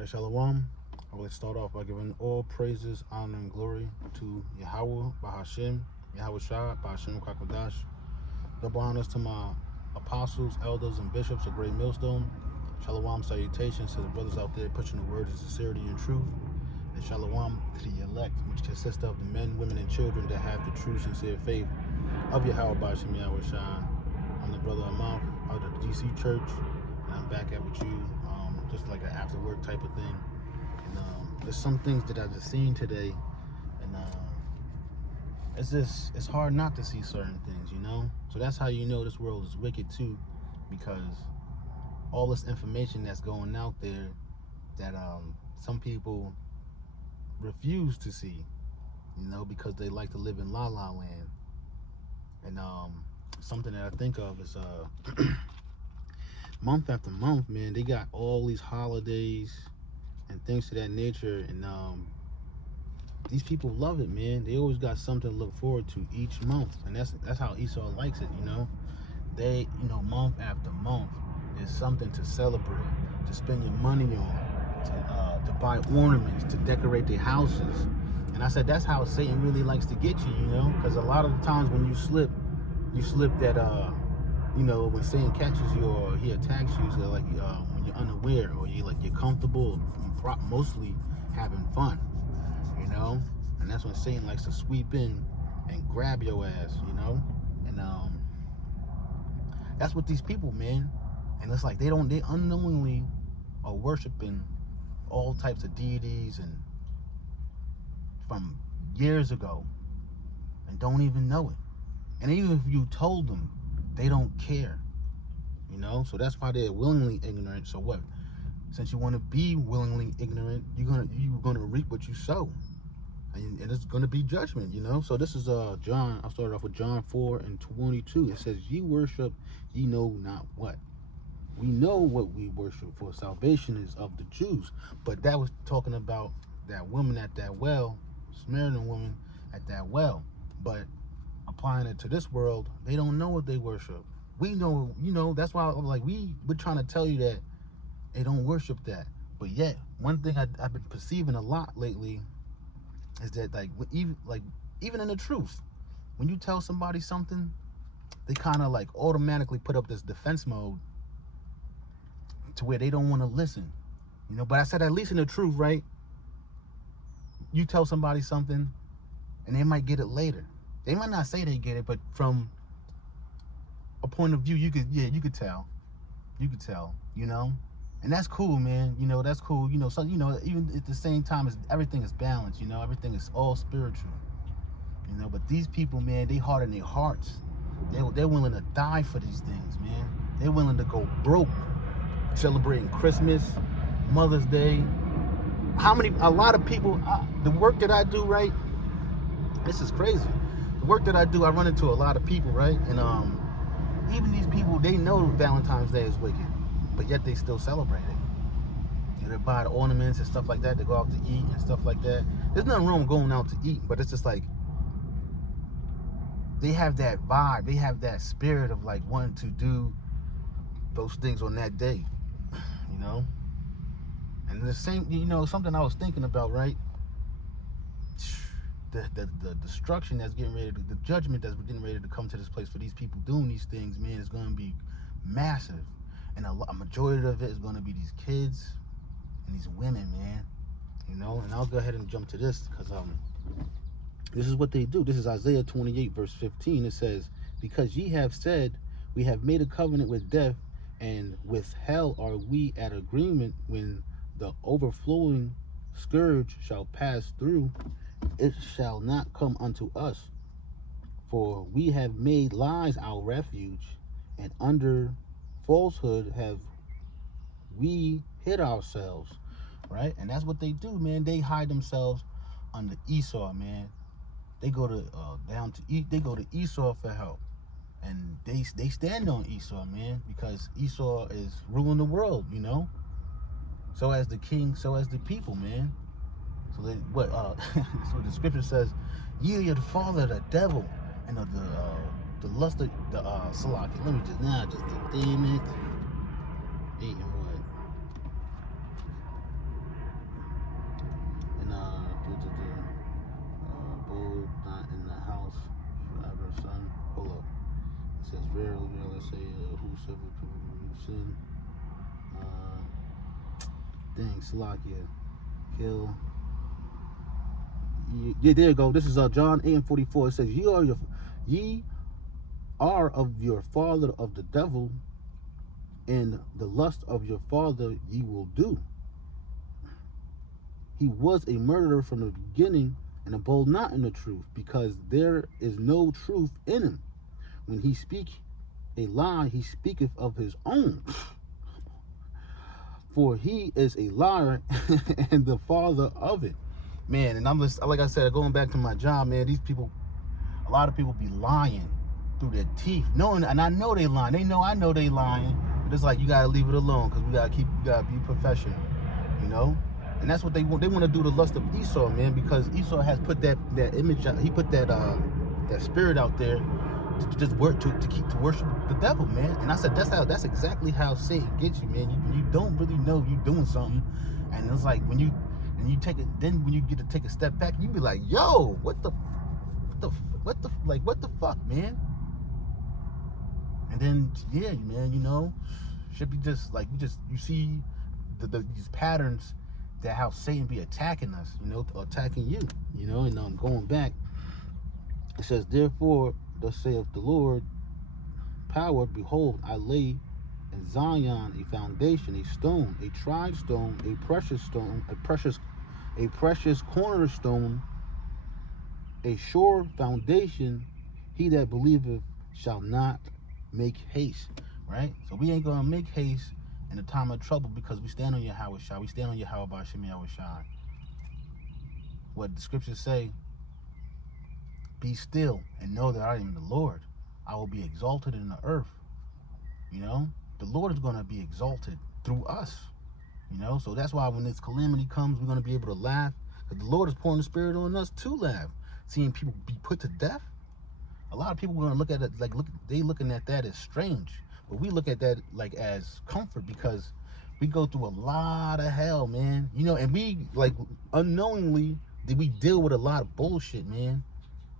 Right, Shalom. I would like to start off by giving all praises, honor, and glory to Yahweh, Bahashim, Yahweh Shah, Bahashim Kakwadash. Double honors to my apostles, elders, and bishops of Great Millstone. Shalom salutations to the brothers out there pushing the word of sincerity and truth. And shalom to the elect, which consists of the men, women, and children that have the true, sincere faith of Yahweh, Bahashim, Yahweh Shah. I'm the brother Amount out of the DC Church, and I'm back at with you, just like an after work type of thing. And there's some things that I just seen today, and it's hard not to see certain things, you know. So that's how you know this world is wicked too, because all this information that's going out there that some people refuse to see, you know, because they like to live in la la land. And something that I think of is month after month, man, they got all these holidays and things to that nature, and these people love it, man. They always got something to look forward to each month, and that's how Esau likes it, you know. They, you know, month after month, there's something to celebrate, to spend your money on, to buy ornaments, to decorate their houses. And I said that's how Satan really likes to get you, you know, because a lot of the times when you slip that you know, when Satan catches you or he attacks you, so like when you're unaware or you're comfortable, mostly having fun, you know, and that's when Satan likes to sweep in and grab your ass, you know, and that's what these people, man, and it's like they unknowingly are worshiping all types of deities and from years ago and don't even know it, and even if you told them, they don't care, you know. So that's why they're willingly ignorant. So what? Since you want to be willingly ignorant, you're gonna reap what you sow, and it's gonna be judgment, you know. So this is John. I'll start off with John 4:22. It says, "Ye worship, ye know not what. We know what we worship, for salvation is of the Jews." But that was talking about that woman at that well, Samaritan woman at that well. But applying it to this world, they don't know what they worship. We know, you know, that's why like we're trying to tell you that they don't worship that. But yet, one thing I've been perceiving a lot lately is that even in the truth, when you tell somebody something, they kind of like automatically put up this defense mode to where they don't want to listen, you know. But I said at least in the truth, right? You tell somebody something, and they might get it later. They might not say they get it, but from a point of view, you could tell, you know, and that's cool, man. You know, that's cool. You know, so you know, even at the same time, as everything is balanced, you know, everything is all spiritual, you know. But these people, man, they harden their hearts. They're willing to die for these things, man. They're willing to go broke celebrating Christmas, Mother's Day. A lot of people, the work that I do, right? This is crazy. The work that I do, I run into a lot of people, right? And even these people, they know Valentine's Day is wicked, but yet they still celebrate it. You know, they buy the ornaments and stuff like that. They go out to eat and stuff like that. There's nothing wrong with going out to eat, but it's just like they have that vibe. They have that spirit of like wanting to do those things on that day, you know? And the same, you know, something I was thinking about, right? The destruction that's getting ready to, the judgment that's getting ready to come to this place for these people doing these things, man, is going to be massive. And a majority of it is going to be these kids and these women, man, you know. And I'll go ahead and jump to this because this is what they do. This is Isaiah 28 verse 15. It says, "Because ye have said, we have made a covenant with death, and with hell are we at agreement, when the overflowing scourge shall pass through, it shall not come unto us. For we have made lies our refuge, and under falsehood have we hid ourselves." Right? And that's what they do, man. They hide themselves under Esau, man. They go to down to eat. They go to Esau for help, and they stand on Esau, man, because Esau is ruling the world, you know. So as the king, so as the people, man. So they, so the scripture says, "Ye are the father of the devil and of the lust of the Salaki." Let me just damn it. 8 and what? say whosoever sin. Dang, Salakia. Kill. Yeah, there you go. This is John 8:44. It says, ye are of your father of the devil, and the lust of your father ye will do. He was a murderer from the beginning, and abode not in the truth, because there is no truth in him. When he speak a lie, he speaketh of his own. For he is a liar and the father of it. Man, and I'm just, like I said, going back to my job, man, these people, a lot of people be lying through their teeth. Knowing, and I know they lying. They know I know they lying. But it's like, you got to leave it alone, because you got to be professional, you know? And that's what they want. They want to do the lust of Esau, man, because Esau has put that image out. He put that spirit out there to just work to worship the devil, man. And I said that's exactly how Satan gets you, man. You don't really know you doing something, and it's like when you take it, then when you get to take a step back, you be like, yo, what the fuck, man. And then yeah, man, you know, should be just like you see these patterns that how Satan be attacking us, you know, attacking you, you know. And I'm going back. It says, therefore, thus saith the Lord, power, behold, I lay in Zion a foundation, a stone, a tried stone, a precious stone, a precious cornerstone, a sure foundation. He that believeth shall not make haste. Right? So we ain't gonna make haste in the time of trouble, because we stand on Yahweh Shai. We stand on Yahweh B'Shem Yahweh Shai. What the scriptures say, be still and know that I am the Lord. I will be exalted in the earth. You know, the Lord is going to be exalted through us. You know, so that's why when this calamity comes, we're going to be able to laugh, because the Lord is pouring the Spirit on us to laugh. Seeing people be put to death, a lot of people are going to look at it like they looking at that as strange, but we look at that like as comfort, because we go through a lot of hell, man. You know, and we like unknowingly did we deal with a lot of bullshit, man.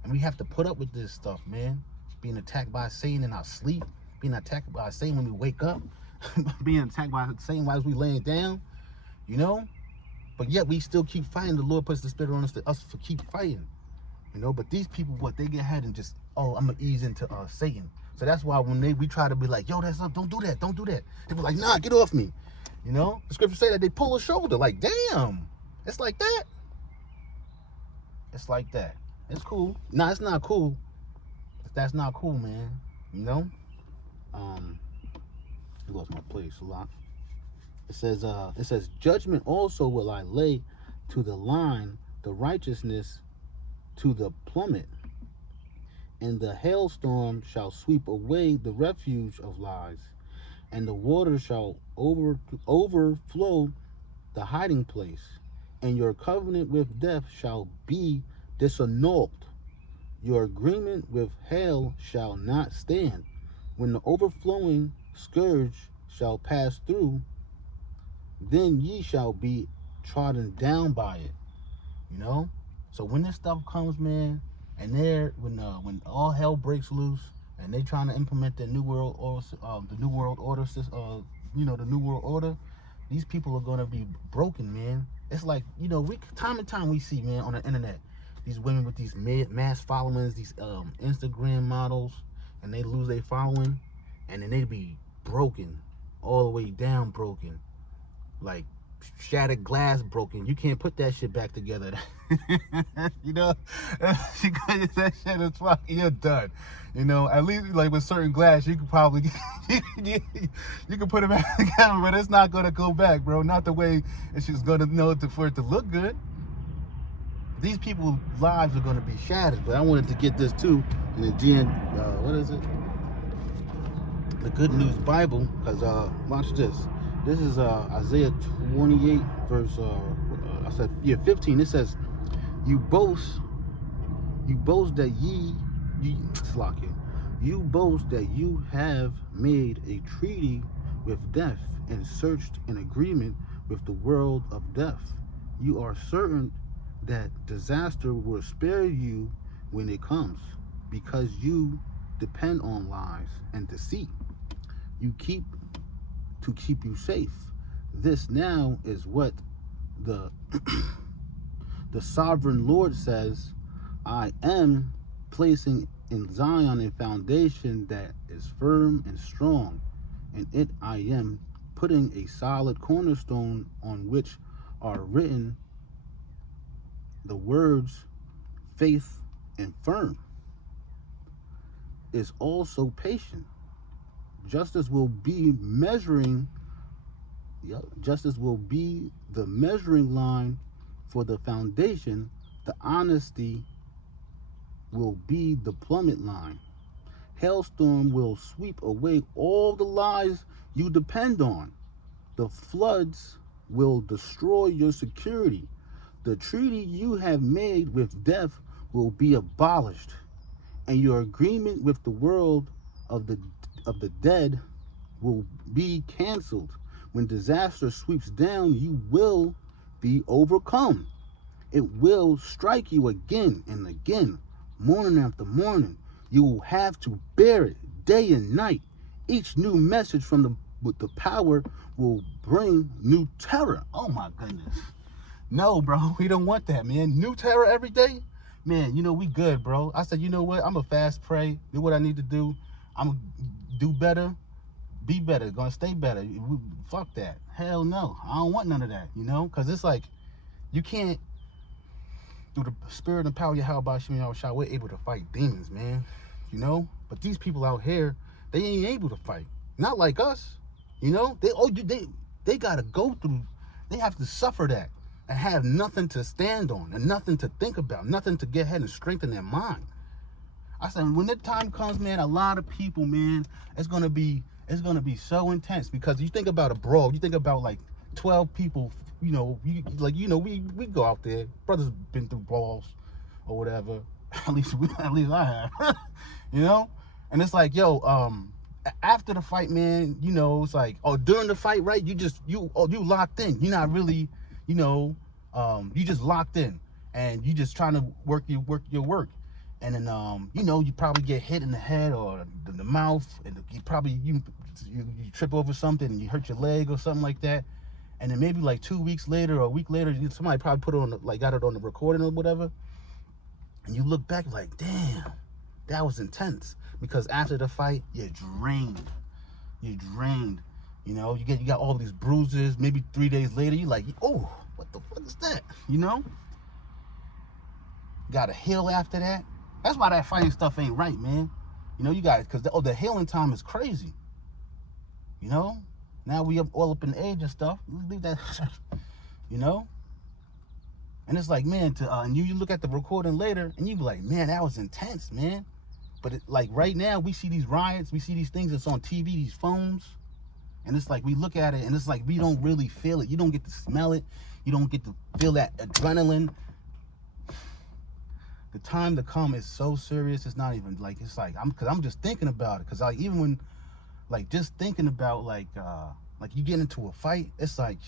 And we have to put up with this stuff, man. Being attacked by Satan in our sleep, being attacked by Satan when we wake up, being attacked by Satan while we laying down, you know. But yet we still keep fighting. The Lord puts the Spirit on us for keep fighting, you know. But these people, what they get ahead and just, oh, I'm gonna ease into Satan. So that's why when we try to be like, yo, that's up, don't do that, they be like, nah, get off me, you know. The scriptures say that they pull a shoulder, like, damn, it's like that. It's like that. It's cool. Nah, it's not cool. That's not cool, man. You know. I lost my place a lot. It says, judgment also will I lay to the line, the righteousness to the plummet, and the hailstorm shall sweep away the refuge of lies, and the water shall overflow the hiding place, and your covenant with death shall be disannulled. Your agreement with hell shall not stand. When the overflowing scourge shall pass through, then ye shall be trodden down by it. You know? So when this stuff comes, man, and when all hell breaks loose, and they trying to implement the new world order, the new world order, these people are gonna be broken, man. It's like, you know, time and time we see, man, on the internet, these women with these mass followings, these Instagram models, and they lose their following, and then they be broken, all the way down broken, like shattered glass broken. You can't put that shit back together. You know, because that shit is fucking, you're done. You know, at least like with certain glass, you could probably you can put it back together, but it's not gonna go back, bro. Not the way it's just gonna for it to look good. These people's lives are gonna be shattered. But I wanted to get this too in the GN, what is it? The Good News Bible, because watch this. This is Isaiah 28 verse 15. It says, you boast that you boast that you have made a treaty with death and searched an agreement with the world of death. You are certain that disaster will spare you when it comes, because you depend on lies and deceit. you keep to keep you safe. This now is what the the sovereign Lord says, I am placing in Zion a foundation that is firm and strong, and it I am putting a solid cornerstone on which are written the words faith and firm. Is also patient. Justice will be measuring, justice will be the measuring line for the foundation. The honesty will be the plummet line. Hailstorm will sweep away all the lies you depend on. The floods will destroy your security. The treaty you have made with death will be abolished, and your agreement with the world of the dead will be canceled. When disaster sweeps down, you will be overcome. It will strike you again and again, morning after morning. You will have to bear it day and night. Each new message from the power will bring new terror. Oh my goodness. No, bro, we don't want that, man. New terror every day? Man, we good, bro. I said, you know what? I'm a fast pray. Do what I need to do. I'm going to do better, be better, going to stay better. Fuck that. Hell no. I don't want none of that, because it's like you can't, through the spirit and power of Yahweh Shah, we're able to fight demons, man. But these people out here, they ain't able to fight. Not like us. They got to go through, they have to suffer that and have nothing to stand on and nothing to think about, nothing to get ahead and strengthen their mind. I said, when the time comes, man, a lot of people, man, it's gonna be so intense, because you think about a brawl, you think about like 12 people, we go out there, brothers been through brawls or whatever. At least I have, and it's like, after the fight, man, it's like, during the fight, right? You locked in. You're not really, you just locked in, and you just trying to work your work. And then, you probably get hit in the head or the mouth, and you probably, you trip over something and you hurt your leg or something like that. And then maybe like 2 weeks later or a week later, somebody probably put it on, got it on the recording or whatever. And you look back like, damn, that was intense. Because after the fight, you're drained. You got all these bruises. Maybe 3 days later, you're like, oh, what the fuck is that? Got to heal after that. That's why that fighting stuff ain't right, man. You guys, because the healing time is crazy. Now we all up in age and stuff. Leave that, And it's like, man, and you look at the recording later, and you be like, man, that was intense, man. But like right now, we see these riots, we see these things that's on TV, these phones, and it's like we look at it, and it's like we don't really feel it. You don't get to smell it. You don't get to feel that adrenaline. The time to come is so serious. It's not even like, it's like, I'm just thinking about it. Cause like, even when, like, just thinking about like you get into a fight, it's like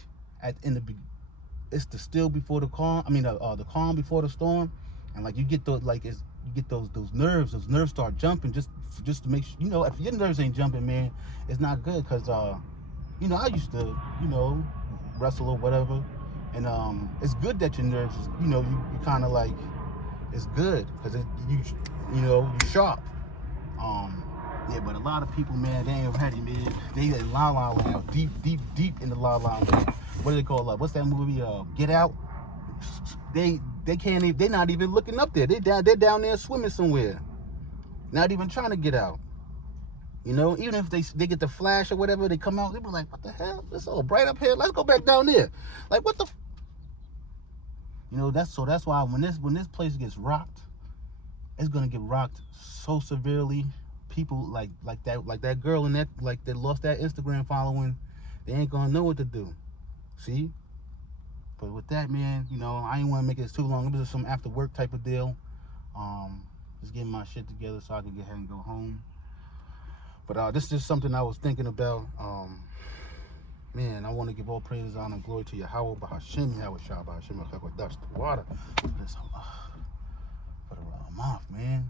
it's the still before the calm. I mean, the calm before the storm. And like you get those, those nerves start jumping just to make sure, if your nerves ain't jumping, man, it's not good. Cause, I used to, wrestle or whatever. And it's good that your nerves, you kind of like, it's good because you're sharp. Yeah, but a lot of people, man, they ain't ready, man. They in La La Land, deep in the La La Land. What do they call it? What's that movie? Get Out. They can't even. They're not even looking up there. They're down there swimming somewhere. Not even trying to get out. Even if they get the flash or whatever, they come out. They be like, what the hell? It's all bright up here. Let's go back down there. Like, what the? That's why when this place gets rocked, it's gonna get rocked so severely. People like that girl in that, like, that lost that Instagram following, they ain't gonna know what to do. See? But with that, man, I ain't want to make it too long. It was just some after work type of deal. Just getting my shit together so I can get ahead and go home. But this is just something I was thinking about. Man, I want to give all praise, honor, and glory to Yahweh, Bahashim, Yahweh Shah, Bahashim, That's the water. For the mouth, man,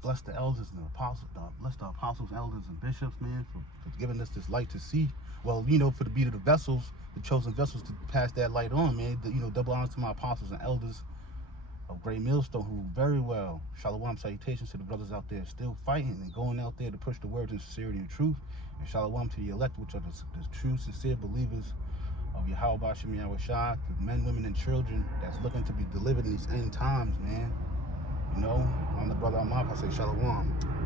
Bless the elders and the apostles, bless the apostles, elders, and bishops, man, for giving us this light to see. Well, for the beat of the vessels, the chosen vessels to pass that light on, man. Double honors to my apostles and elders of Great Millstone, who very well, shalom, salutations to the brothers out there still fighting and going out there to push the words in sincerity and truth. And shalom to the elect, which are the true, sincere believers of Yahweh Bashim Yahweh Shah, the men, women, and children that's looking to be delivered in these end times, man. I'm the brother Amaf, I say shalom.